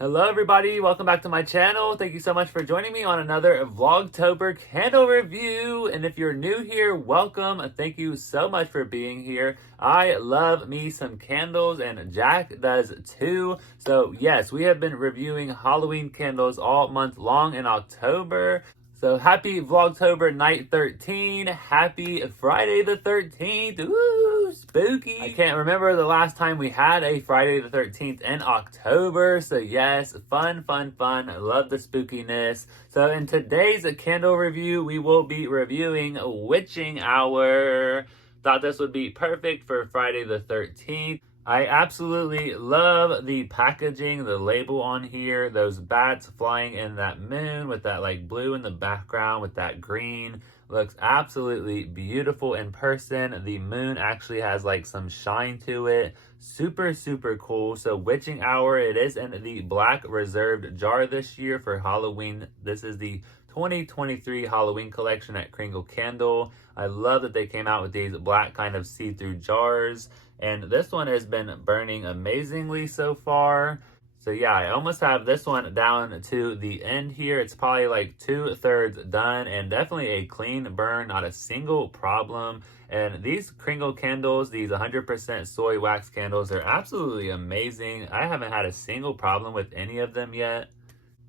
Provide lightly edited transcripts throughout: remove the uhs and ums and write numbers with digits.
Hello everybody, welcome back to my channel. Thank you so much for joining me on another Vlogtober candle review. And if you're new here, welcome. Thank you so much for being here. I love me some candles and Jack does too. So yes, we have been reviewing Halloween candles all month long in October. So happy Vlogtober Night 13. Happy Friday the 13th. Ooh, spooky. I can't remember the last time we had a Friday the 13th in October. So yes, fun. I love the spookiness. So in today's candle review, we will be reviewing Witching Hour. Thought this would be perfect for Friday the 13th. I absolutely love the packaging, the label on here, those bats flying in that moon with that like blue in the background with that green. Looks absolutely beautiful in person. The moon actually has like some shine to it. Super cool. So Witching Hour, it is in the black reserved jar this year for Halloween. This is the 2023 Halloween collection at Kringle Candle. I love that they came out with these black kind of see-through jars. And this one has been burning amazingly so far. So yeah, I almost have this one down to the end here. It's probably like 2/3 done and definitely a clean burn, not a single problem. And these Kringle candles, these 100% soy wax candles are absolutely amazing. I haven't had a single problem with any of them yet.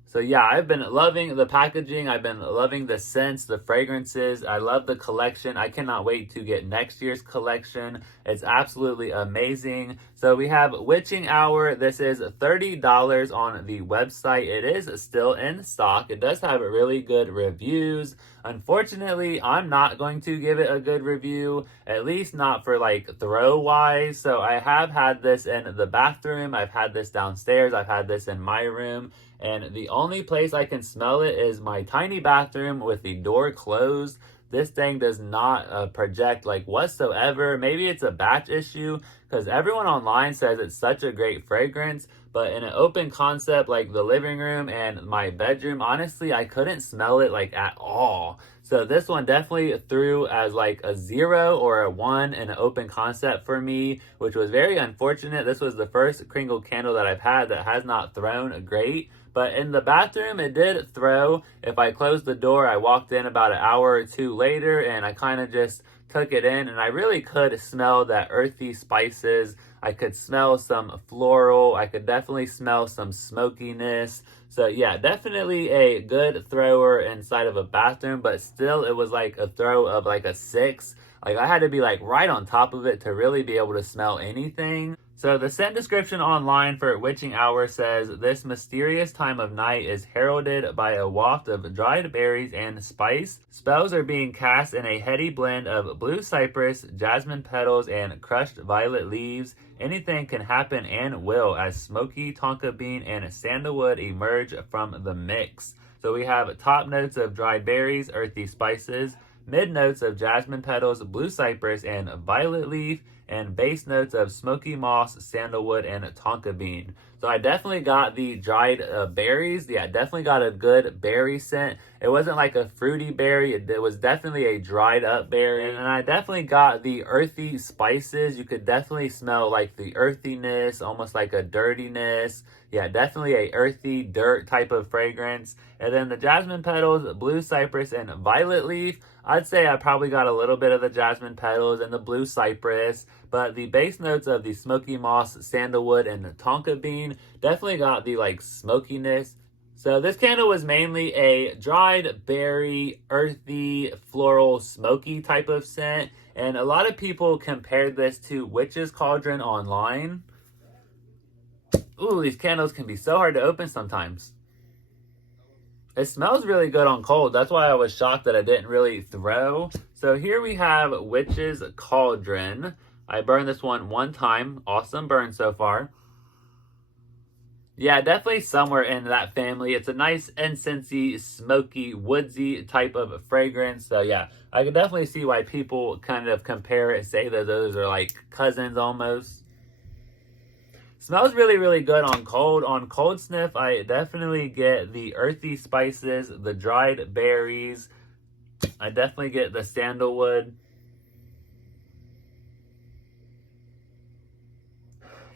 So yeah, I've been loving the packaging. I've been loving the scents, the fragrances. I love the collection. I cannot wait to get next year's collection. It's absolutely amazing. So we have Witching Hour. This is $30 on the website. It is still in stock. It does have really good reviews. Unfortunately, I'm not going to give it a good review, at least not for like throw wise. So I have had this in the bathroom. I've had this downstairs. I've had this in my room. And the only place I can smell it is my tiny bathroom with the door closed. This thing does not project like whatsoever. Maybe it's a batch issue because everyone online says it's such a great fragrance. But in an open concept like the living room and my bedroom, honestly, I couldn't smell it like at all. So this one definitely threw as like a 0 or a 1 in an open concept for me, which was very unfortunate. This was the first Kringle candle that I've had that has not thrown great. But in the bathroom, it did throw. If I closed the door, I walked in about an hour or two later and I kind of just took it in and I really could smell that earthy spices. I could smell some floral. I could definitely smell some smokiness. So yeah, definitely a good thrower inside of a bathroom, but still it was like a throw of like a 6. Like I had to be like right on top of it to really be able to smell anything. So the scent description online for Witching Hour says, this mysterious time of night is heralded by a waft of dried berries and spice. Spells are being cast in a heady blend of blue cypress, jasmine petals, and crushed violet leaves. Anything can happen and will as smoky tonka bean and sandalwood emerge from the mix. So we have top notes of dried berries, earthy spices, mid notes of jasmine petals, blue cypress, and violet leaf, and base notes of smoky moss, sandalwood, and tonka bean. So I definitely got the dried berries. Yeah, definitely got a good berry scent. It wasn't like a fruity berry. It was definitely a dried up berry. And I definitely got the earthy spices. You could definitely smell like the earthiness, almost like a dirtiness. Yeah, definitely a earthy dirt type of fragrance. And then the jasmine petals, blue cypress, and violet leaf. I'd say I probably got a little bit of the jasmine petals and the blue cypress, but the base notes of the smoky moss, sandalwood, and the tonka bean definitely got the like smokiness. So this candle was mainly a dried berry, earthy, floral, smoky type of scent. And a lot of people compared this to Witch's Cauldron online. Ooh, these candles can be so hard to open sometimes. It smells really good on cold. That's why I was shocked that I didn't really throw. So here we have Witch's Cauldron. I burned this one time. Awesome burn so far. Yeah, definitely somewhere in that family. It's a nice incensey, smoky, woodsy type of fragrance. So yeah, I can definitely see why people kind of compare it, say that those are like cousins almost. Smells really good on cold. On cold sniff, I definitely get the earthy spices, the dried berries. I definitely get the sandalwood.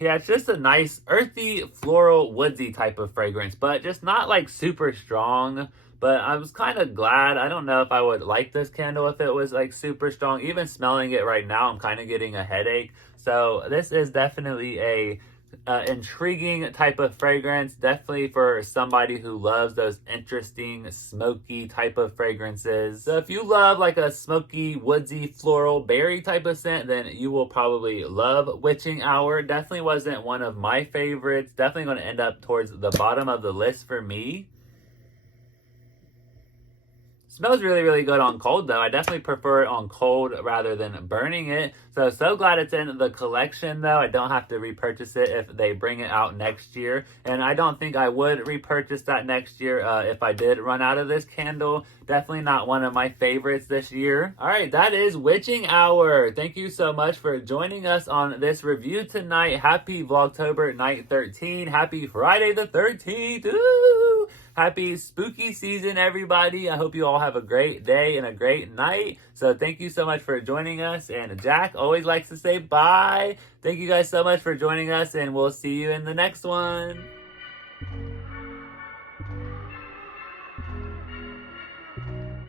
Yeah, it's just a nice earthy, floral, woodsy type of fragrance, but just not like super strong. But I was kind of glad. I don't know if I would like this candle if it was like super strong. Even smelling it right now, I'm kind of getting a headache. So this is definitely a intriguing type of fragrance, definitely for somebody who loves those interesting smoky type of fragrances. So if you love like a smoky, woodsy, floral, berry type of scent, then you will probably love Witching Hour. Definitely wasn't one of my favorites. Definitely going to end up towards the bottom of the list for me. Smells really, really good on cold, though. I definitely prefer it on cold rather than burning it. So glad it's in the collection, though. I don't have to repurchase it if they bring it out next year. And I don't think I would repurchase that next year if I did run out of this candle. Definitely not one of my favorites this year. All right, that is Witching Hour. Thank you so much for joining us on this review tonight. Happy Vlogtober Night 13. Happy Friday the 13th. Ooh! Happy spooky season, everybody. I hope you all have a great day and a great night. So thank you so much for joining us. And Jack always likes to say bye. Thank you guys so much for joining us, and we'll see you in the next one.